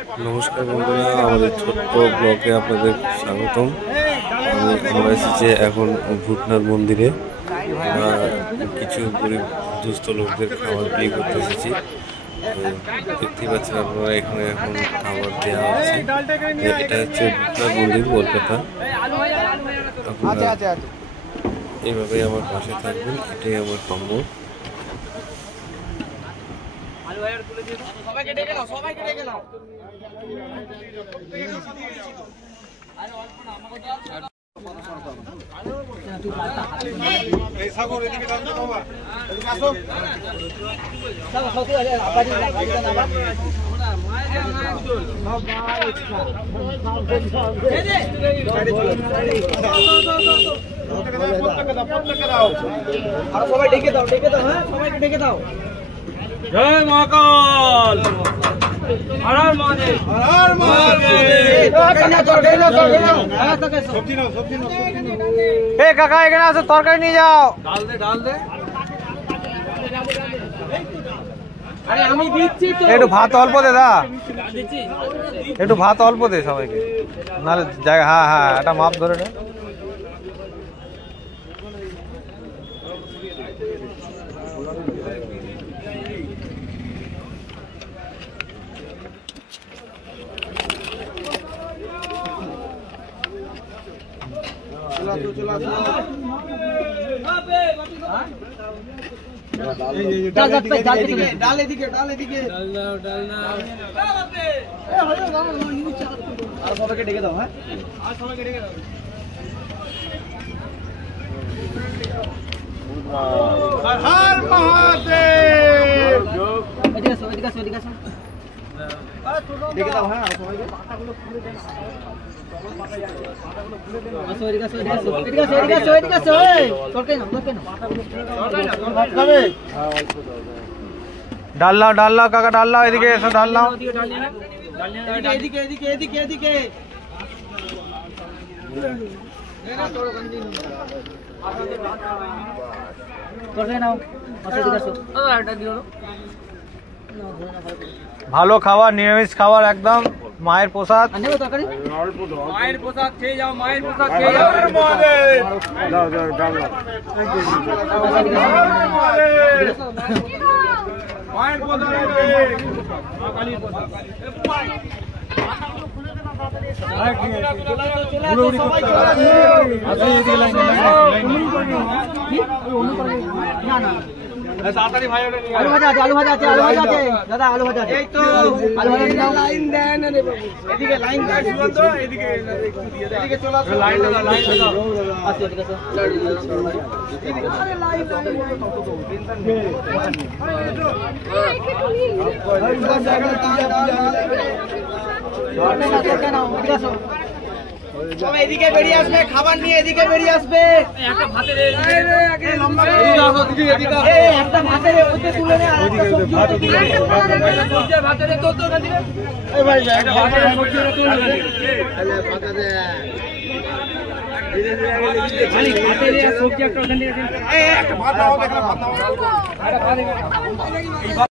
নমস্কার বন্ধুরা, আমাদের ছোট্ট ব্লগে আপনাদের স্বাগতম। আমরা এসেছি এখন ভূতনাথ মন্দিরে। আমরা কিছু গরিব দুস্থ লোকদের খাবার বিয়ে করতে এসেছি। দেখতেই পাচ্ছেন আপনারা, এখানে এখন খাবার দেওয়া হচ্ছে। এটা হচ্ছে ভূতনাথ মন্দির, কলকাতা। আপনারা এইভাবেই আমার পাশে থাকবেন, এটাই আমার কাম্য। সবাইকে ডেকে নাও, সবাইকে ডেকে নাও। এই সাগর এদিকে টান দাও বাবা, এদিকে আসো। সব সত্যি আছে, আপাজি গাড়িটা নামা। আর সবাই ডেকে দাও, ডেকে দাও। হ্যাঁ, সবাইকে ডেকে দাও। জয় মহাকাল, হর হর মহাদেব, হর হর মহাদেব। এ কাকা এখানে আসো, তরকারি নিয়ে যাও। ডাল দে, ডাল দে। আরে আমি দিচ্ছি তো। একটু ভাত অল্প দে দা, একটু ভাত অল্প দে সবাইকে, নাহলে জায়গা। হ্যাঁ হ্যাঁ, এটা মাপ ধরে নে। সবাইকে ডেকে দাও। হ্যাঁ, সবাইকে ডেকে দাও। হর হর মহাদেব। এদিকে আসো, এদিকে আসো, এদিকে আসো। ডেকে দাও। হ্যাঁ, সবাইকে পাতাগুলো খুলে দেন। আসো, এদিকে আসো, এদিকে আসো, এদিকে আসো, এদিকে আসো, এদিকে আসো। এই তরকারি নাও, তরকারি নাও। পাতাগুলো খুলে দাও। তরকারি নাও, ভাত খাবে? হ্যাঁ, অল্প দাও। ডাল নাও, ডাল নাও কাকা, ডাল নাও। এদিকে এসো, ডাল নাও। এদিকে ডাল নিয়ে নাও, ডাল নিয়ে নাও। এদিকে, এদিকে, এদিকে, এদিকে। তরকারি নাও। আসো, এদিকে আসো। এটা দিও না। ভালো খাবার, নিরামিষ খাবার, একদম মায়ের প্রসাদ। মায়ের প্রসাদ খেয়ে যাও, মায়ের প্রসাদ খেয়ে যাও। দাও দাও, ডাল দাও। মায়ের প্রসাদ, কালীর প্রসাদ। তাড়াতাড়ি ভাই, আলু ভাজা আছে, আলু ভাজা আছে, আলু ভাজা আছে দাদা, আলু ভাজা আছে। এই তো আলু ভাজা দাও। লাইন দেন রে বাবু, এদিকে লাইন দেন। সুমন্ত এদিকে, এদিকে চলে আসো। লাইন দাও, লাইন দাও। আসো, এদিকে আসো। আরে লাইন দাও, কত তো টেনশন নেই। সবাই এদিকে বেরিয়ে আসবে, খাবার নিয়ে এদিকে বেরিয়ে আসবে। একটা ভাতের লম্বা একটা ভাতের ওইটা তুলে নে। আর একটা সবজি ভাতের তো তো দিবে। এই ভাই একটা ভাতের সবজি তুলে নে। আলে পাতা দে। ধীরে ধীরে আগে দিতে। খালি ভাতের সবজি একটা ওখানে দিয়ে। এই একটা ভাত দাও, দেখলা ভাত দাও। আরে ভাত